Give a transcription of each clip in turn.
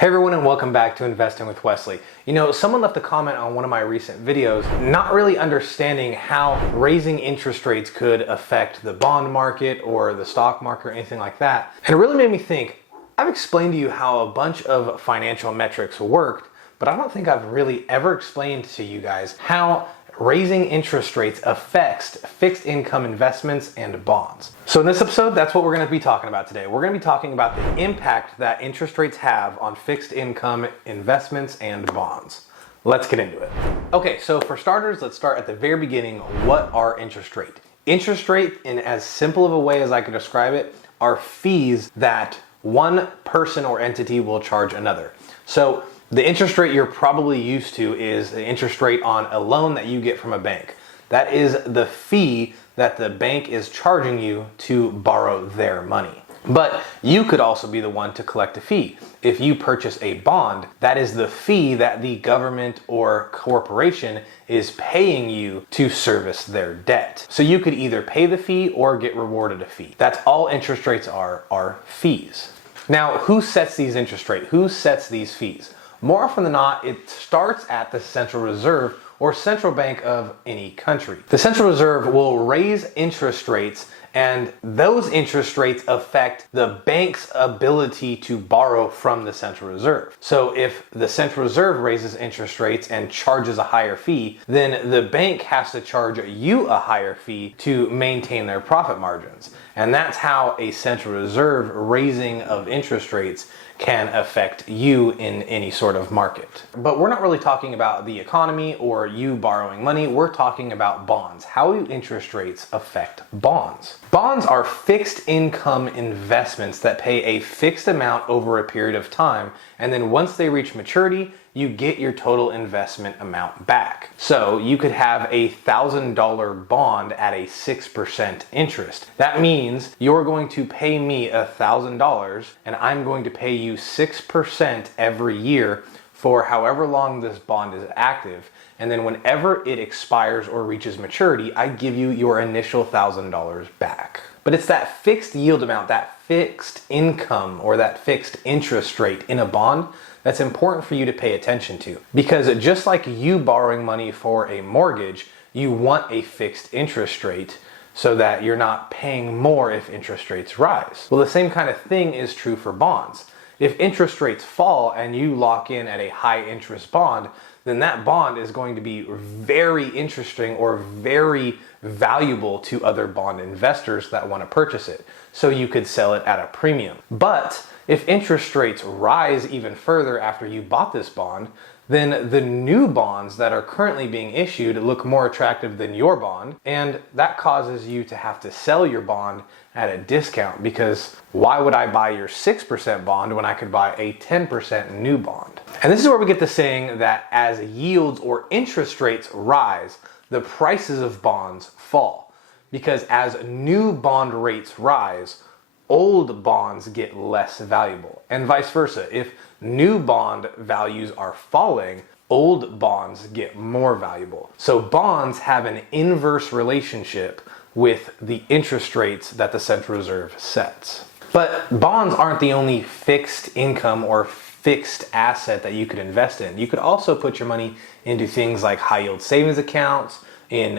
Hey everyone, and welcome back to Investing with Wesley. You know, someone left a comment on one of my recent videos not really understanding how raising interest rates could affect the bond market or the stock market or anything like that. And it really made me think. I've explained to you how a bunch of financial metrics worked, but I don't think I've really ever explained to you guys how raising interest rates affects fixed income investments and bonds. So in this episode, that's what we're going to be talking about today. We're going to be talking about the impact that interest rates have on fixed income investments and bonds. Let's get into it. Okay, so for starters, let's start at the very beginning. What are interest rate? Interest rate, in as simple of a way as I could describe it, are fees that one person or entity will charge another. So the interest rate you're probably used to is the interest rate on a loan that you get from a bank. That is the fee that the bank is charging you to borrow their money. But you could also be the one to collect a fee. If you purchase a bond, that is the fee that the government or corporation is paying you to service their debt. So you could either pay the fee or get rewarded a fee. That's all interest rates are fees. Now, who sets these interest rates? Who sets these fees? More often than not, it starts at the Central Reserve or central bank of any country. The Central Reserve will raise interest rates, and those interest rates affect the bank's ability to borrow from the Central Reserve. So if the Central Reserve raises interest rates and charges a higher fee, then the bank has to charge you a higher fee to maintain their profit margins. And that's how a Central Reserve raising of interest rates can affect you in any sort of market. But we're not really talking about the economy or you borrowing money. We're talking about bonds. How do interest rates affect bonds? Bonds are fixed income investments that pay a fixed amount over a period of time, and then once they reach maturity, you get your total investment amount back. So you could have a $1,000 bond at a 6% interest. That means you're going to pay me $1,000 and I'm going to pay you 6% every year for however long this bond is active. And then whenever it expires or reaches maturity, I give you your initial $1,000 back. But it's that fixed yield amount, that fixed income, or that fixed interest rate in a bond that's important for you to pay attention to. Because just like you borrowing money for a mortgage, you want a fixed interest rate so that you're not paying more if interest rates rise. Well, the same kind of thing is true for bonds. If interest rates fall and you lock in at a high interest bond, then that bond is going to be very interesting or very valuable to other bond investors that want to purchase it. So you could sell it at a premium. But if interest rates rise even further after you bought this bond, then the new bonds that are currently being issued look more attractive than your bond, and that causes you to have to sell your bond at a discount, because why would I buy your 6% bond when I could buy a 10% new bond? And this is where we get the saying that as yields or interest rates rise, the prices of bonds fall. Because as new bond rates rise, old bonds get less valuable, and vice versa. If new bond values are falling, old bonds get more valuable. So bonds have an inverse relationship with the interest rates that the Central Reserve sets. But bonds aren't the only fixed income or fixed asset that you could invest in. You could also put your money into things like high yield savings accounts, in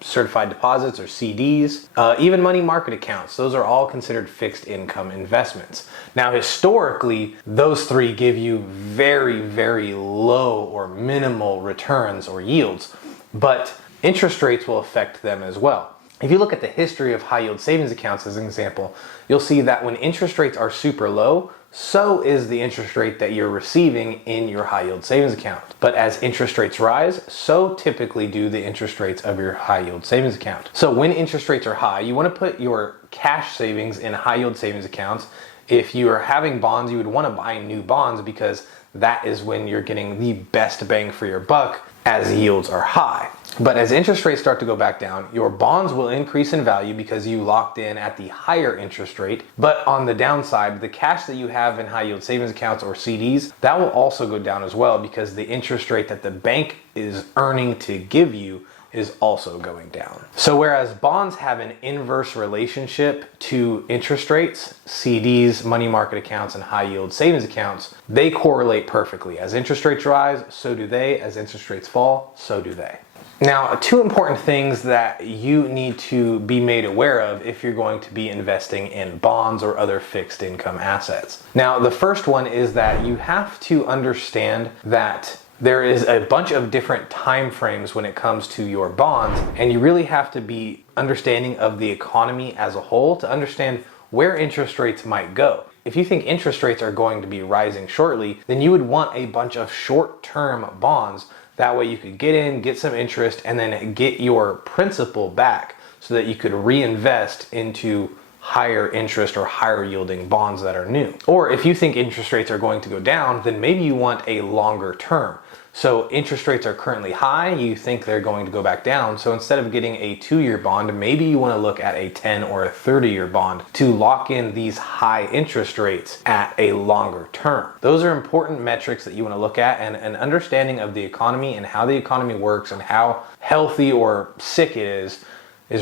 certified deposits or CDs, even money market accounts. Those are all considered fixed income investments. Now, historically, those three give you very, very low or minimal returns or yields, but interest rates will affect them as well. If you look at the history of high yield savings accounts as an example, you'll see that when interest rates are super low, so is the interest rate that you're receiving in your high yield savings account. But as interest rates rise, so typically do the interest rates of your high yield savings account. So when interest rates are high, you want to put your cash savings in high yield savings accounts. If you are having bonds, you would want to buy new bonds because that is when you're getting the best bang for your buck as yields are high. But as interest rates start to go back down, your bonds will increase in value because you locked in at the higher interest rate. But on the downside, the cash that you have in high yield savings accounts or CDs, that will also go down as well, because the interest rate that the bank is earning to give you is also going down. So whereas bonds have an inverse relationship to interest rates, CDs, money market accounts, and high yield savings accounts, they correlate perfectly. As interest rates rise, so do they. As interest rates fall, so do they. Now, two important things that you need to be made aware of if you're going to be investing in bonds or other fixed income assets. Now, the first one is that you have to understand that there is a bunch of different time frames when it comes to your bonds, and you really have to be understanding of the economy as a whole to understand where interest rates might go. If you think interest rates are going to be rising shortly, then you would want a bunch of short-term bonds. That way you could get in, get some interest, and then get your principal back so that you could reinvest into higher interest or higher yielding bonds that are new. Or if you think interest rates are going to go down, then maybe you want a longer term. So interest rates are currently high, you think they're going to go back down. So instead of getting a 2-year bond, maybe you want to look at a 10 or a 30-year bond to lock in these high interest rates at a longer term. Those are important metrics that you want to look at, and an understanding of the economy and how the economy works and how healthy or sick it is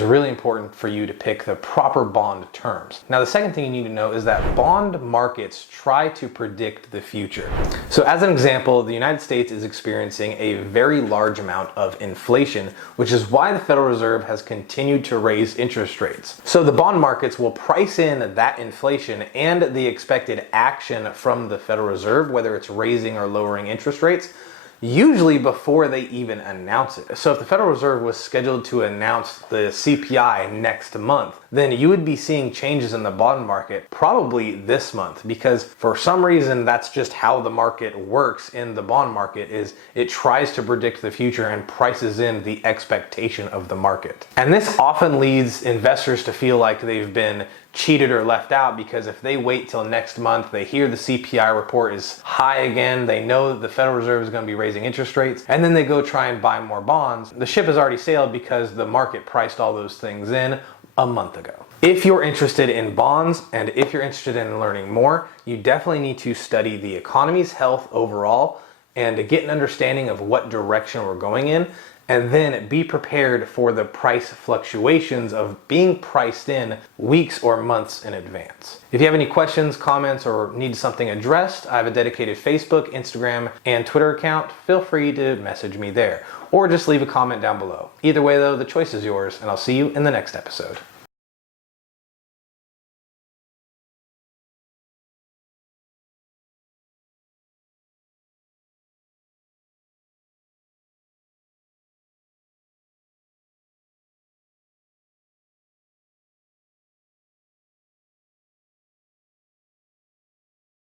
really important for you to pick the proper bond terms. Now, the second thing you need to know is that bond markets try to predict the future. So as an example, the United States is experiencing a very large amount of inflation, which is why the Federal Reserve has continued to raise interest rates. So the bond markets will price in that inflation and the expected action from the Federal Reserve, whether it's raising or lowering interest rates, usually before they even announce it. So if the Federal Reserve was scheduled to announce the CPI next month, then you would be seeing changes in the bond market probably this month, because for some reason that's just how the market works in the bond market, is it tries to predict the future and prices in the expectation of the market. And this often leads investors to feel like they've been cheated or left out, because if they wait till next month, they hear the CPI report is high again, they know that the Federal Reserve is going to be raising interest rates, and then they go try and buy more bonds. The ship has already sailed because the market priced all those things in a month ago. If you're interested in bonds and if you're interested in learning more, you definitely need to study the economy's health overall and to get an understanding of what direction we're going in, and then be prepared for the price fluctuations of being priced in weeks or months in advance. If you have any questions, comments, or need something addressed, I have a dedicated Facebook, Instagram, and Twitter account. Feel free to message me there, or just leave a comment down below. Either way though, the choice is yours, and I'll see you in the next episode.